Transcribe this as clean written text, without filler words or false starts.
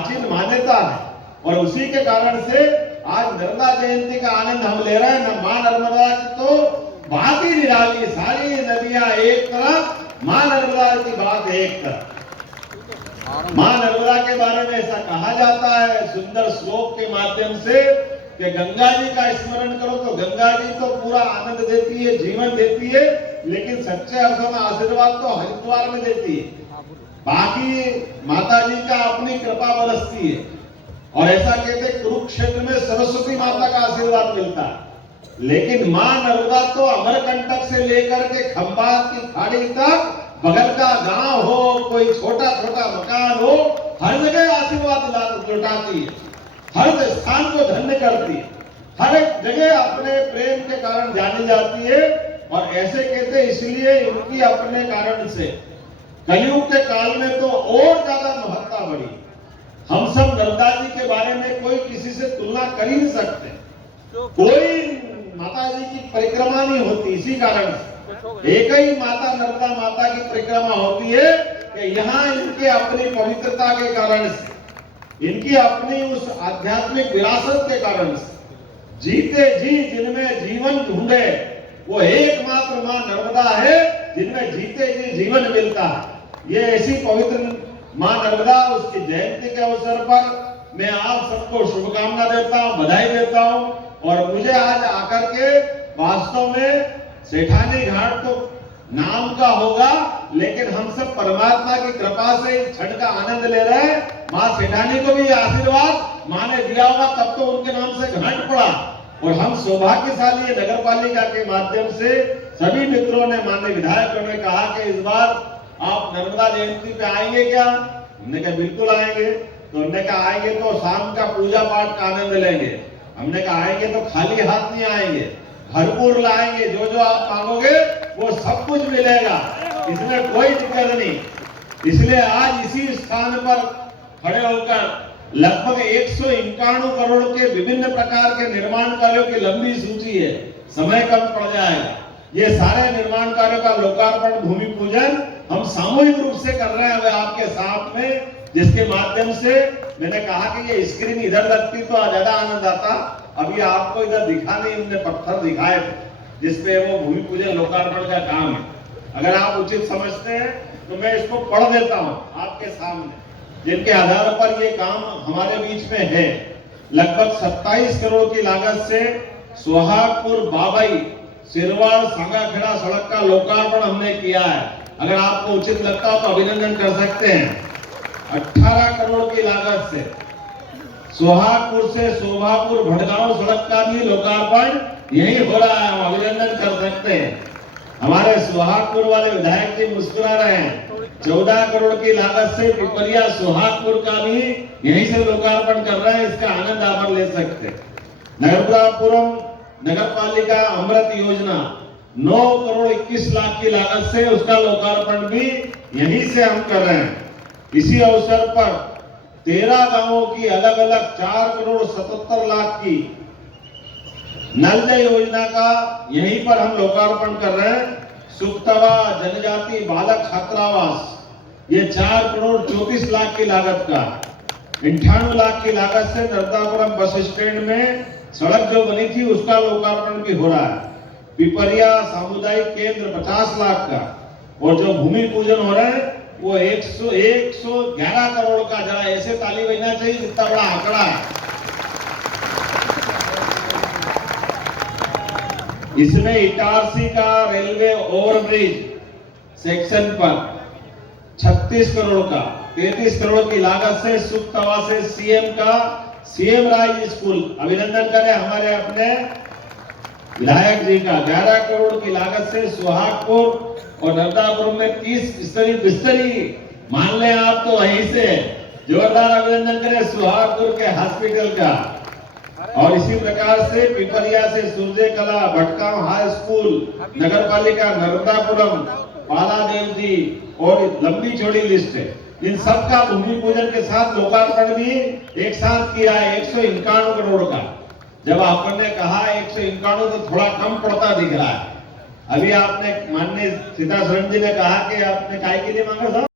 प्राचीन मान्यता है और उसी के कारण से आज नर्मदा जयंती का आनंद हम ले रहे हैं। मां नर्मदा की तो बात ही निराली, सारी नदियां एक तरफ, मां नर्मदा की बात एक तरफ। मां नर्मदा के बारे में ऐसा कहा जाता है सुंदर श्लोक के माध्यम से कि गंगा जी का स्मरण करो तो गंगा जी तो पूरा आनंद देती है, जीवन देती है, लेकिन सच्चे अर्थों में आशीर्वाद तो हरिद्वार में देती है। बाकी माता जी का अपनी कृपा बरसती है और ऐसा कहते कुरुक्षेत्र में सरस्वती माता का आशीर्वाद मिलता है। लेकिन मां नर्मदा तो अमरकंटक से लेकर के खंभात की खाड़ी तक, बगल का गांव हो, कोई छोटा छोटा मकान हो, हर जगह आशीर्वाद लौटाती है, हर स्थान को धन्य करती है, हर एक जगह अपने प्रेम के कारण जानी जाती है। और ऐसे कहते इसलिए इनकी अपने कारण से कलयुग के काल में तो और ज्यादा महत्ता बढ़ी। हम सब नर्मदा जी के बारे में कोई किसी से तुलना कर ही नहीं सकते, कोई माता जी की परिक्रमा नहीं होती। इसी कारण से एक ही माता नर्मदा माता की परिक्रमा होती है कि यहाँ इनके अपनी पवित्रता के कारण से, इनकी अपनी उस आध्यात्मिक विरासत के कारण से, जीते जी जिनमें जीवन ढूंढे वो एकमात्र मां नर्मदा है जिनमें जीते जी जीवन मिलता है। ये ऐसी पवित्र मां नर्मदा, उसकी जयंती के अवसर पर मैं आप सबको शुभकामना देता हूं, बधाई देता हूं। और मुझे आज आकर के वास्तव में सेठानी घाट तो नाम का होगा, लेकिन हम सब परमात्मा की कृपा से इस क्षण का आनंद ले रहे हैं। मां सेठानी को भी आशीर्वाद मां ने दिया होगा, तब तो उनके नाम से घाट पड़ा। और हम सौभाग्यशाली नगर पालिका के माध्यम से सभी मित्रों ने, माननीय विधायकों ने कहा कि इस बार आप नर्मदा जयंती पे आएंगे क्या? हमने कहा बिल्कुल आएंगे। तो हमने कहा आएंगे तो शाम का पूजा पाठ का आनंद लेंगे। हमने कहा आएंगे तो खाली हाथ नहीं आएंगे, भरपूर लाएंगे, जो जो आप मांगोगे वो सब कुछ मिलेगा, इसमें कोई दिक्कत नहीं। इसलिए आज इसी स्थान पर खड़े होकर लगभग 151 करोड़ के विभिन्न प्रकार के निर्माण कार्यों की लंबी सूची है, समय कम पड़ जाएगा। ये सारे निर्माण कार्यों का लोकार्पण, भूमि पूजन हम सामूहिक रूप से कर रहे हैं आपके साथ में, जिसके माध्यम से मैंने कहा कि ये स्क्रीन इधर लगती तो ज्यादा आनंद आता। अभी आपको इधर दिखा नहीं, हमने पत्थर दिखाए थे जिसपे वो भूमि पूजन लोकार्पण का काम है। अगर आप उचित समझते हैं तो मैं इसको पढ़ देता हूं आपके सामने, जिनके आधार पर ये काम हमारे बीच में है। लगभग 27 करोड़ की लागत से सुहागपुर बाबई सिरवाड़ सांगाखेड़ा सड़क का लोकार्पण हमने किया है। अगर आपको उचित लगता हो तो अभिनंदन कर सकते हैं। 18 करोड़ की लागत से सुहागपुर से शोभापुर भड़गांव सड़क का भी लोकार्पण यही हो रहा है, हम अभिनंदन कर सकते हैं। हमारे सुहागपुर वाले विधायक जी मुस्कुरा रहे हैं। 14 करोड़ की लागत से पिपरिया सुहागपुर का भी यहीं से लोकार्पण कर रहे हैं, इसका आनंद आप ले सकते हैं। नर्मदापुरम नगर पालिका अमृत योजना 9 करोड़ 21 लाख की लागत से उसका लोकार्पण भी यहीं से हम कर रहे हैं। इसी अवसर पर 13 गांवों की अलग अलग 4 करोड़ 77 लाख की नल जल योजना का यहीं पर हम लोकार्पण कर रहे हैं। सुक्तवा जनजाति बालक छात्रावास, ये 4 करोड़ 34 लाख की लागत का, 98 लाख की लागत से नर्मदापुरम बस स्टैंड में सड़क जो बनी थी उसका लोकार्पण भी हो रहा है। पिपरिया सामुदायिक केंद्र 50 लाख का, और जो भूमि पूजन हो रहा है वो 111 करोड़ का। जरा ऐसे ताली बजना चाहिए, इतना बड़ा आंकड़ा है। इसमें इटारसी का रेलवे ओवरब्रिज सेक्शन पर 36 करोड़ का, 33 करोड़ की लागत से सुक्तवा से सीएम का सीएम राइज स्कूल, अभिनंदन करें हमारे अपने विधायक जी का। 11 करोड़ की लागत से सुहागपुर और नर्मदापुरम में 30 बिस्तरी मान लें आप तो वहीं से जोरदार अभिनंदन करें सुहागपुर के हॉस्पिटल का। और इसी प्रकार से पिपरिया से सूर्य कला भटगांव हाई स्कूल, नगर पालिका नर्मदापुरम, पालादेव जी, और लंबी चौड़ी लिस्ट है। इन सब का भूमि पूजन के साथ लोकार्पण भी एक साथ किया है 151 करोड़ का। जब आपने कहा 151 तो थोड़ा कम पड़ता दिख रहा है। अभी आपने माननीय सीतासरण जी ने कहा कि आपने काय के लिए मांगा था।